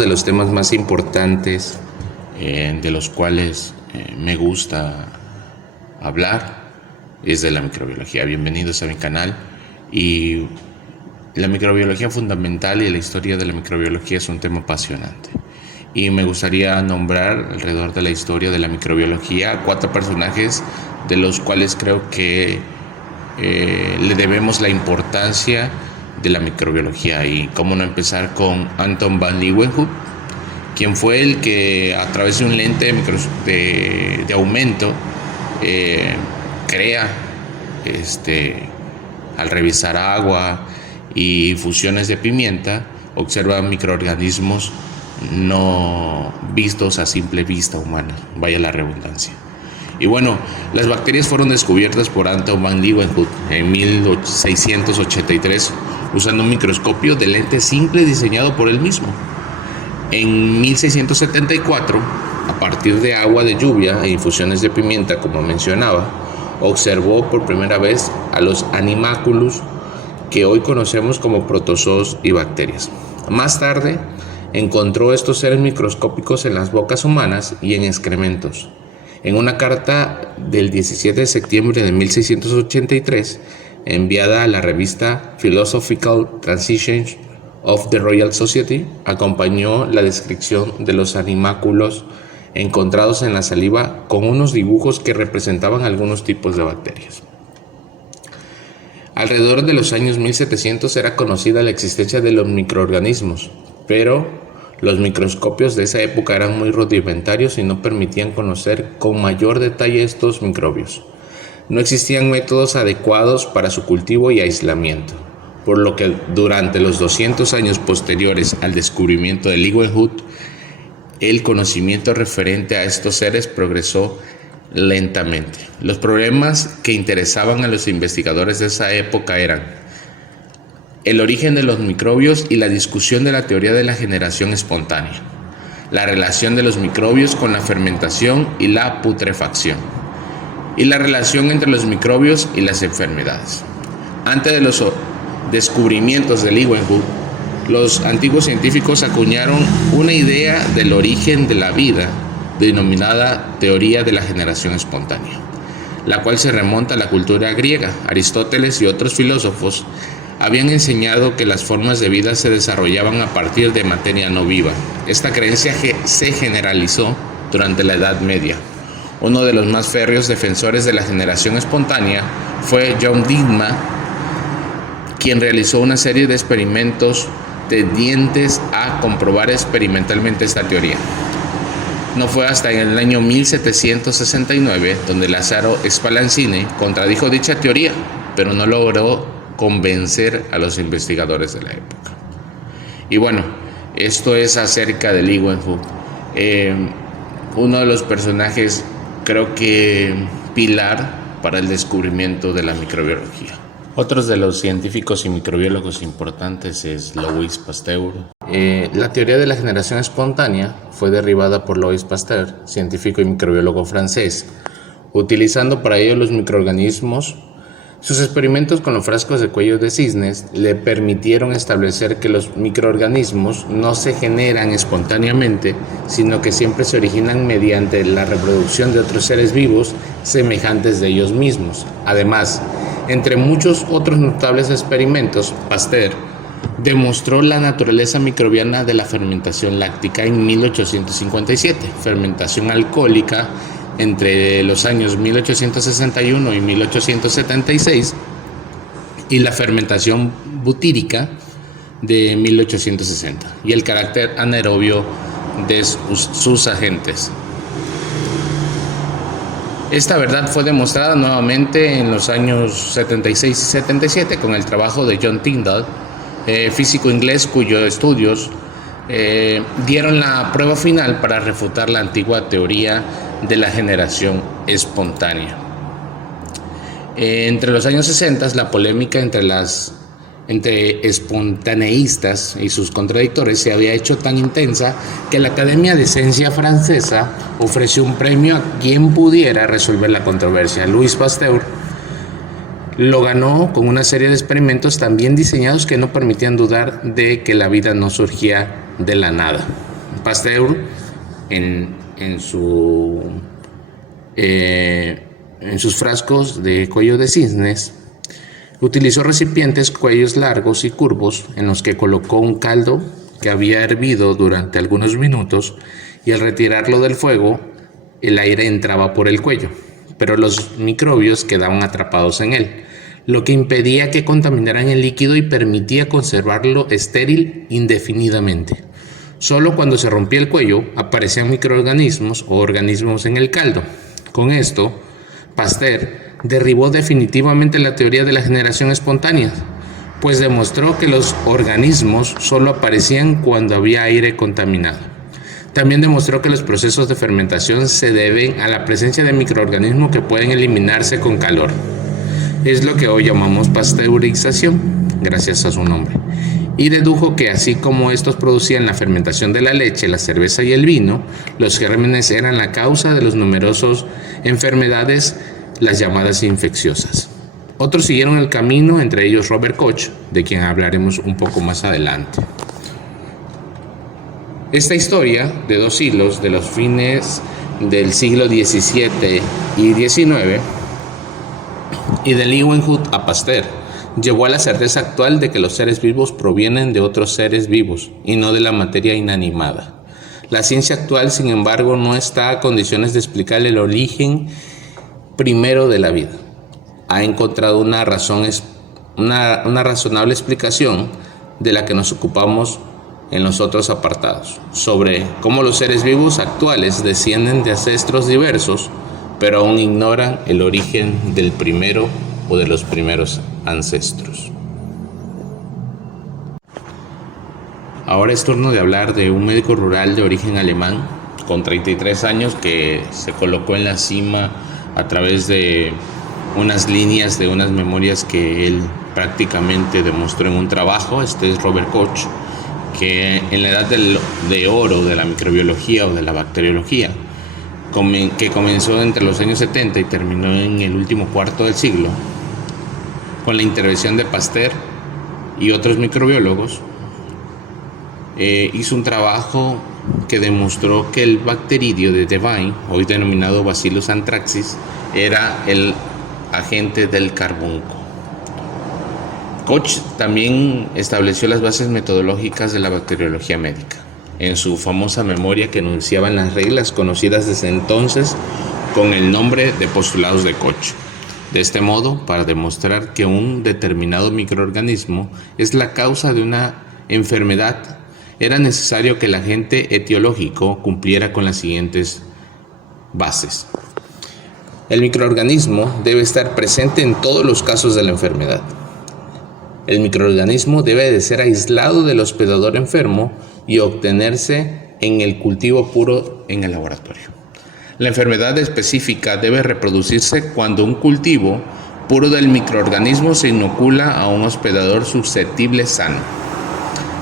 de los temas más importantes de los cuales me gusta hablar es de la microbiología. Bienvenidos a mi canal. Y la microbiología fundamental y la historia de la microbiología es un tema apasionante. Y me gustaría nombrar alrededor de la historia de la microbiología 4 personajes de los cuales creo que le debemos la importancia de la microbiología. Y cómo no empezar con Anton van Leeuwenhoek, quien fue el que a través de un lente de aumento crea, al revisar agua y fusiones de pimienta, observa microorganismos no vistos a simple vista humana, vaya la redundancia. Y bueno, las bacterias fueron descubiertas por Anton van Leeuwenhoek en 1683 usando un microscopio de lente simple diseñado por él mismo. En 1674, a partir de agua de lluvia e infusiones de pimienta, como mencionaba, observó por primera vez a los animalculos que hoy conocemos como protozoos y bacterias. Más tarde, encontró estos seres microscópicos en las bocas humanas y en excrementos. En una carta del 17 de septiembre de 1683, enviada a la revista Philosophical Transitions of the Royal Society, acompañó la descripción de los animalculos encontrados en la saliva con unos dibujos que representaban algunos tipos de bacterias. Alrededor de los años 1700 era conocida la existencia de los microorganismos, pero los microscopios de esa época eran muy rudimentarios y no permitían conocer con mayor detalle estos microbios. No existían métodos adecuados para su cultivo y aislamiento, por lo que durante los 200 años posteriores al descubrimiento de Leeuwenhoek, el conocimiento referente a estos seres progresó lentamente. Los problemas que interesaban a los investigadores de esa época eran el origen de los microbios y la discusión de la teoría de la generación espontánea, la relación de los microbios con la fermentación y la putrefacción, y la relación entre los microbios y las enfermedades. Antes de los descubrimientos de Leeuwenhoek, los antiguos científicos acuñaron una idea del origen de la vida denominada teoría de la generación espontánea, la cual se remonta a la cultura griega. Aristóteles y otros filósofos habían enseñado que las formas de vida se desarrollaban a partir de materia no viva. Esta creencia se generalizó durante la Edad Media. Uno de los más férreos defensores de la generación espontánea fue John Dittmar, quien realizó una serie de experimentos tendientes a comprobar experimentalmente esta teoría. No fue hasta en el año 1769 donde Lazzaro Spallanzani contradijo dicha teoría, pero no logró convencer a los investigadores de la época. Y bueno, esto es acerca de Leeuwenhoek, uno de los personajes, creo que pilar para el descubrimiento de la microbiología. Otros de los científicos y microbiólogos importantes es Louis Pasteur. La teoría de la generación espontánea fue derivada por Louis Pasteur, científico y microbiólogo francés, utilizando para ello los microorganismos. Sus experimentos con los frascos de cuello de cisnes le permitieron establecer que los microorganismos no se generan espontáneamente, sino que siempre se originan mediante la reproducción de otros seres vivos semejantes de ellos mismos. Además, entre muchos otros notables experimentos, Pasteur demostró la naturaleza microbiana de la fermentación láctica en 1857, fermentación alcohólica entre los años 1861 y 1876 y la fermentación butírica de 1860 y el carácter anaerobio de sus agentes. Esta verdad fue demostrada nuevamente en los años 76 y 77 con el trabajo de John Tyndall, físico inglés cuyos estudios dieron la prueba final para refutar la antigua teoría de la generación espontánea. Entre los años 60, la polémica entre espontaneístas y sus contradictores se había hecho tan intensa que la Academia de Ciencia francesa ofreció un premio a quien pudiera resolver la controversia. Louis Pasteur lo ganó con una serie de experimentos también diseñados que no permitían dudar de que la vida no surgía de la nada. Pasteur, en sus frascos de cuello de cisnes, utilizó recipientes cuellos largos y curvos en los que colocó un caldo que había hervido durante algunos minutos, y al retirarlo del fuego, el aire entraba por el cuello, pero los microbios quedaban atrapados en él, lo que impedía que contaminaran el líquido y permitía conservarlo estéril indefinidamente. Solo cuando se rompía el cuello aparecían microorganismos o organismos en el caldo. Con esto, Pasteur derribó definitivamente la teoría de la generación espontánea, pues demostró que los organismos solo aparecían cuando había aire contaminado. También demostró que los procesos de fermentación se deben a la presencia de microorganismos que pueden eliminarse con calor. Es lo que hoy llamamos pasteurización, gracias a su nombre. Y dedujo que así como estos producían la fermentación de la leche, la cerveza y el vino, los gérmenes eran la causa de las numerosas enfermedades, las llamadas infecciosas. Otros siguieron el camino, entre ellos Robert Koch, de quien hablaremos un poco más adelante. Esta historia de dos siglos, de los fines del siglo XVII y XIX, y de Leeuwenhoek a Pasteur, llevó a la certeza actual de que los seres vivos provienen de otros seres vivos y no de la materia inanimada. La ciencia actual, sin embargo, no está a condiciones de explicar el origen primero de la vida. Ha encontrado una razonable explicación de la que nos ocupamos en los otros apartados, sobre cómo los seres vivos actuales descienden de ancestros diversos, pero aún ignoran el origen del primero o de los primeros ancestros. Ahora es turno de hablar de un médico rural de origen alemán con 33 años que se colocó en la cima a través de unas líneas de unas memorias que él prácticamente demostró en un trabajo. Este es Robert Koch, que en la edad de oro de la microbiología o de la bacteriología, que comenzó entre los años 70 y terminó en el último cuarto del siglo, con la intervención de Pasteur y otros microbiólogos, hizo un trabajo que demostró que el bacteridio de Devine, hoy denominado Bacillus anthracis, era el agente del carbunco. Koch también estableció las bases metodológicas de la bacteriología médica en su famosa memoria que enunciaban las reglas conocidas desde entonces con el nombre de postulados de Koch. De este modo, para demostrar que un determinado microorganismo es la causa de una enfermedad, era necesario que el agente etiológico cumpliera con las siguientes bases. El microorganismo debe estar presente en todos los casos de la enfermedad. El microorganismo debe de ser aislado del hospedador enfermo y obtenerse en el cultivo puro en el laboratorio. La enfermedad específica debe reproducirse cuando un cultivo puro del microorganismo se inocula a un hospedador susceptible sano.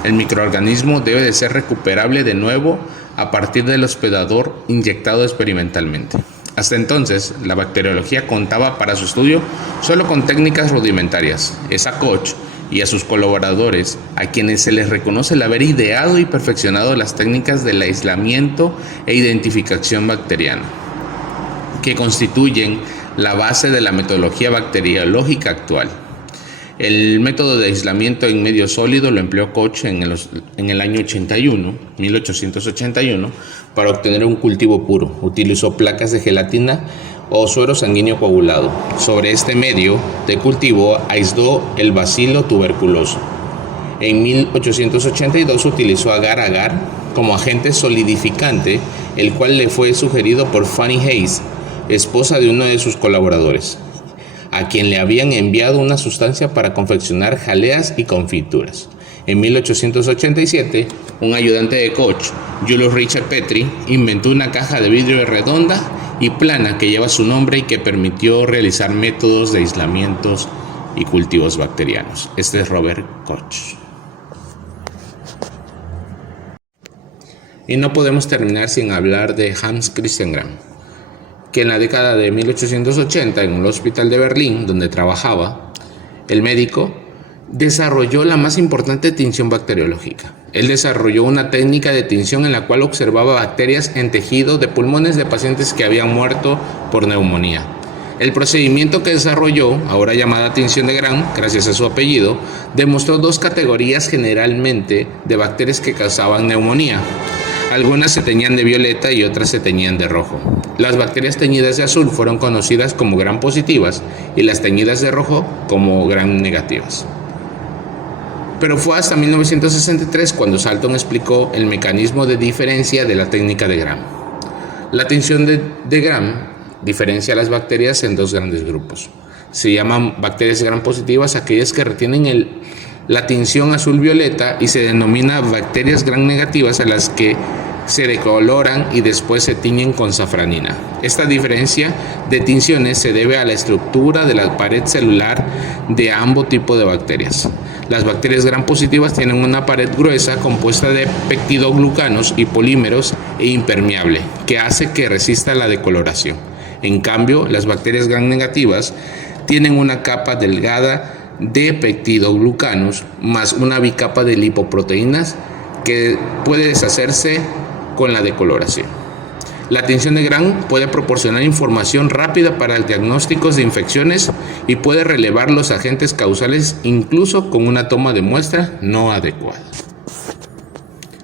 El microorganismo debe de ser recuperable de nuevo a partir del hospedador inyectado experimentalmente. Hasta entonces, la bacteriología contaba para su estudio solo con técnicas rudimentarias. Es a Koch y a sus colaboradores a quienes se les reconoce el haber ideado y perfeccionado las técnicas del aislamiento e identificación bacteriana, que constituyen la base de la metodología bacteriológica actual. El método de aislamiento en medio sólido lo empleó Koch en el año 1881, para obtener un cultivo puro. Utilizó placas de gelatina o suero sanguíneo coagulado. Sobre este medio de cultivo aisló el bacilo tuberculoso. En 1882 utilizó agar-agar como agente solidificante, el cual le fue sugerido por Fanny Hayes, esposa de uno de sus colaboradores, a quien le habían enviado una sustancia para confeccionar jaleas y confituras. En 1887, un ayudante de Koch, Julius Richard Petri, inventó una caja de vidrio redonda y plana que lleva su nombre y que permitió realizar métodos de aislamientos y cultivos bacterianos. Este es Robert Koch. Y no podemos terminar sin hablar de Hans Christian Gram, que en la década de 1880, en un hospital de Berlín donde trabajaba, el médico desarrolló la más importante tinción bacteriológica. Él desarrolló una técnica de tinción en la cual observaba bacterias en tejido de pulmones de pacientes que habían muerto por neumonía. El procedimiento que desarrolló, ahora llamada tinción de Gram, gracias a su apellido, demostró dos categorías generalmente de bacterias que causaban neumonía. Algunas se teñían de violeta y otras se teñían de rojo. Las bacterias teñidas de azul fueron conocidas como Gram positivas y las teñidas de rojo como Gram negativas. Pero fue hasta 1963 cuando Salton explicó el mecanismo de diferencia de la técnica de Gram. La tinción de Gram diferencia a las bacterias en dos grandes grupos. Se llaman bacterias Gram positivas aquellas que retienen la tinción azul-violeta y se denomina bacterias Gram negativas a las que se decoloran y después se tiñen con safranina. Esta diferencia de tinciones se debe a la estructura de la pared celular de ambos tipos de bacterias. Las bacterias Gram positivas tienen una pared gruesa compuesta de peptidoglucanos y polímeros e impermeable, que hace que resista la decoloración. En cambio, las bacterias Gram negativas tienen una capa delgada de peptidoglucanos más una bicapa de lipoproteínas que puede deshacerse con la decoloración. La tinción de Gram puede proporcionar información rápida para el diagnóstico de infecciones y puede relevar los agentes causales incluso con una toma de muestra no adecuada.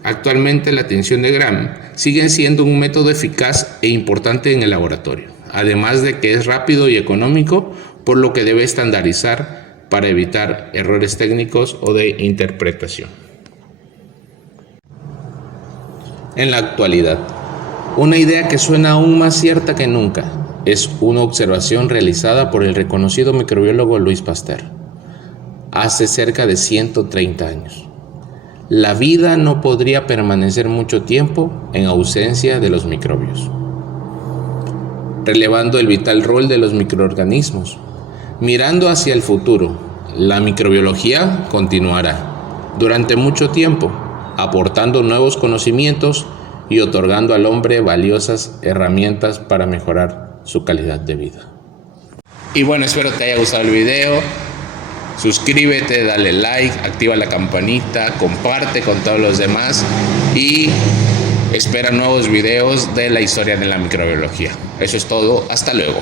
Actualmente la tinción de Gram sigue siendo un método eficaz e importante en el laboratorio, además de que es rápido y económico, por lo que debe estandarizar para evitar errores técnicos o de interpretación. En la actualidad, una idea que suena aún más cierta que nunca es una observación realizada por el reconocido microbiólogo Louis Pasteur hace cerca de 130 años. La vida no podría permanecer mucho tiempo en ausencia de los microbios, relevando el vital rol de los microorganismos. Mirando hacia el futuro, la microbiología continuará durante mucho tiempo, aportando nuevos conocimientos y otorgando al hombre valiosas herramientas para mejorar su calidad de vida. Y bueno, espero te haya gustado el video. Suscríbete, dale like, activa la campanita, comparte con todos los demás y espera nuevos videos de la historia de la microbiología. Eso es todo, hasta luego.